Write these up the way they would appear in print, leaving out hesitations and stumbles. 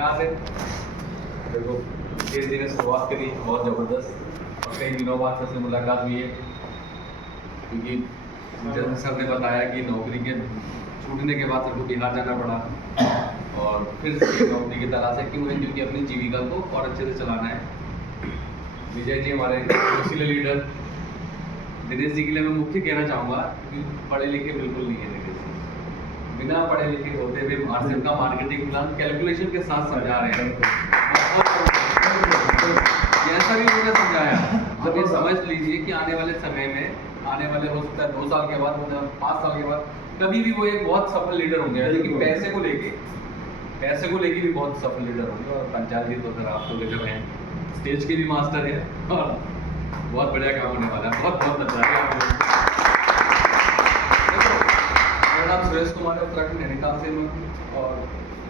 कहाँ से? देखो धीरे धीरे शुरुआत करी बहुत ज़बरदस्त और कई दिनों बाद सर से मुलाकात हुई है, क्योंकि जैसे सर ने बताया कि नौकरी के छूटने के बाद सर को बिहार जाना पड़ा और फिर नौकरी की तलाश है। क्यों है? क्योंकि अपनी जीविका को और अच्छे से चलाना है। विजय जी हमारे सोशल लीडर, दिनेश जी के लिए मैं मुख्य कहना चाहूँगा कि पढ़े लिखे बिल्कुल नहीं है दिनेश जी। बिना पढ़े लिखे होते हुए मार्केट का मार्केटिंग प्लान कैलकुलेशन के साथ समझा रहे हैं। जैसा भी उन्होंने समझाया, अब ये समझ लीजिए कि आने वाले समय में, आने वाले हो सकता है 2 साल के बाद, 5 साल के बाद, कभी भी वो एक बहुत सफल लीडर होंगे। लेकिन पैसे को लेके भी बहुत सफल लीडर होंगे। और पंचायत जी तो सर आप तो गजब हैं, स्टेज के भी मास्टर हैं और बहुत बढ़िया काम होने वाला है। बहुत बहुत बधाई आपको। मेरा नाम सुरेश कुमार है, उत्तराखंड नैनीताल से मैं और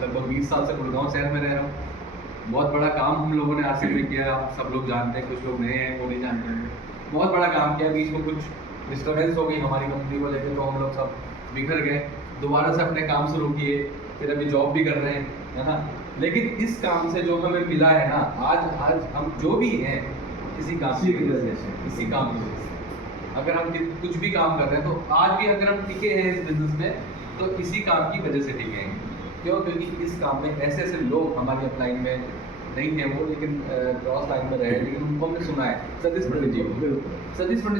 लगभग 20 साल से गुड़गांव शहर में रह रहा हूँ। बहुत बड़ा काम हम लोगों ने आसिफ में किया, आप सब लोग जानते हैं, कुछ लोग नए हैं वो नहीं जानते हैं। बहुत बड़ा काम किया, बीच में कुछ डिस्टर्बेंस हो गई हमारी कंपनी को लेकर, तो हम लोग सब बिखर गए, दोबारा से अपने काम शुरू किए, फिर अभी जॉब भी कर रहे हैं, है ना। लेकिन इस काम से जो हमें मिला है ना, आज हम जो भी हैं इसी काम की वजह से, इसी काम की वजह से। अगर हम कुछ भी काम कर रहे हैं तो आज भी अगर हम टिके हैं इस बिजनेस में तो इसी काम की वजह से टिके हैं। क्यों? क्योंकि इस काम में ऐसे ऐसे लोग हमारी अपलाइन में नहीं थे वो, लेकिन क्रॉस लाइन में रहे, लेकिन उनको हमने सुना है। सतीश पंडित जी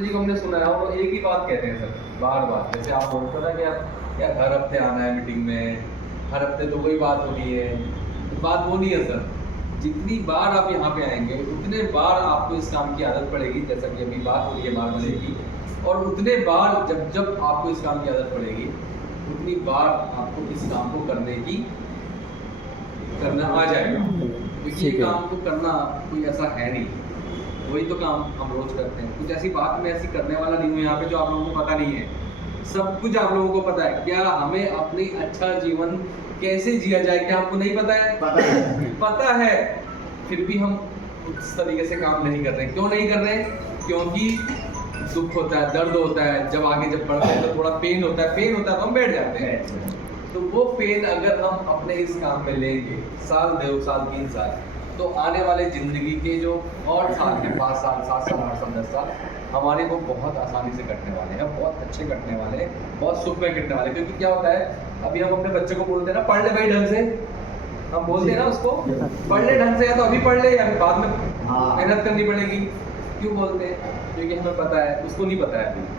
को हमने सुना है और एक ही बात कहते हैं सर, बार बार। जैसे आप बोलते ना कि यार हर हफ्ते आना है मीटिंग में, हर हफ्ते तो वही बात हो रही है। बात वो नहीं है सर, जितनी बार आप यहाँ पे आएंगे उतने बार आपको इस काम की आदत पड़ेगी, जैसा कि अभी बात हो रही है बारबले की, और उतने बार जब आपको इस काम की आदत पड़ेगी उतनी बार आपको इस काम को करना आ जाएगा। क्योंकि ये काम को करना कोई ऐसा है नहीं, वही तो काम हम रोज करते हैं। कुछ ऐसी बात मैं ऐसी करने वाला नहीं हूँ यहाँ पे जो आप लोगों को पता नहीं है। सब कुछ आप लोगों को पता है। क्या हमें अपनी अच्छा जीवन कैसे जिया जाए, क्या आपको नहीं पता है? पता है, फिर भी हम उस तरीके से काम नहीं कर रहे। क्यों नहीं कर रहे? क्योंकि दुख होता है, दर्द होता है, जब बढ़ते हैं तो थोड़ा पेन होता है तो हम बैठ जाते हैं। तो वो पेन अगर हम अपने इस काम में लेंगे साल 2 साल 3 साल, तो आने वाले जिंदगी के जो और साल हैं, 5 साल 7 साल 8 साल 10 साल, हमारे को बहुत आसानी से कटने वाले हैं, बहुत अच्छे कटने वाले हैं, बहुत सुख में कटने वाले हैं। क्योंकि क्या होता है, अभी हम अपने बच्चे को बोलते हैं ना, पढ़ ले भाई ढंग से, हम बोलते हैं ना उसको, पढ़ ले ढंग से, या तो अभी पढ़ ले या फिर बाद में मेहनत करनी पड़ेगी। क्यों बोलते हैं? क्योंकि हमें पता है, उसको नहीं पता है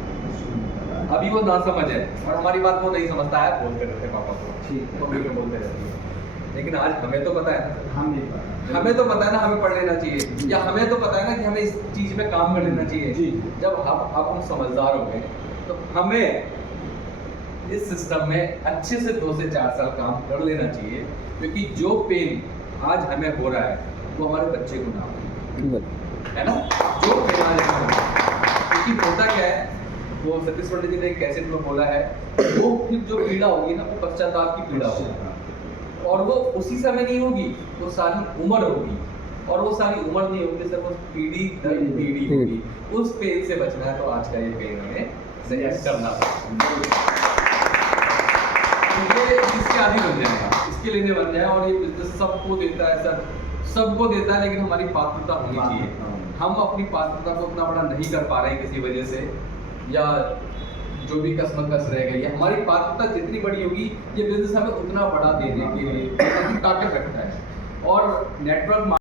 अभी वो ना समझ है, और हमारी बात वो नहीं समझता है, बोलते रहते पापा को, मम्मी को बोलते रहती है। लेकिन आज हमें तो पता है, हमें तो पता है ना हमें पढ़ लेना चाहिए, या हमें तो पता है ना कि हमें इस चीज में काम कर लेना चाहिए। जब अब हम समझदार हो गए तो हमें इस सिस्टम में अच्छे से 2 से 4 साल काम कर लेना चाहिए। क्योंकि जो पेन आज हमें हो रहा है वो हमारे बच्चे को ना हो, है ना। जो पेन आज हमें, क्योंकि होता क्या है, वो सतीश पंडित जी ने एक कैसेट में बोला है, वो फिर जो पीड़ा होगी ना, वो पश्चाताप की पीड़ा होगी, और वो उसी समय नहीं होगी, वो सारी उम्र होगी, और वो सारी उम्र नहीं होगी, सिर्फ वो पीढ़ी दर पीढ़ी होगी। उस पेन से बचना है तो आज का ये पेन हमें सहन करना ये इसके आदि बन जाएगा, इसके लेने बन जाए। और ये बिजनेस सबको देता है सर, सबको देता है, लेकिन हमारी पात्रता होनी चाहिए। हम अपनी पात्रता को उतना बड़ा नहीं कर पा रहे हैं किसी वजह से, या जो भी कसमकस रह गई है। हमारी पात्रता जितनी बड़ी होगी, ये बिजनेस हमें उतना बड़ा देने के लिए ताकत रखता है। और नेटवर्क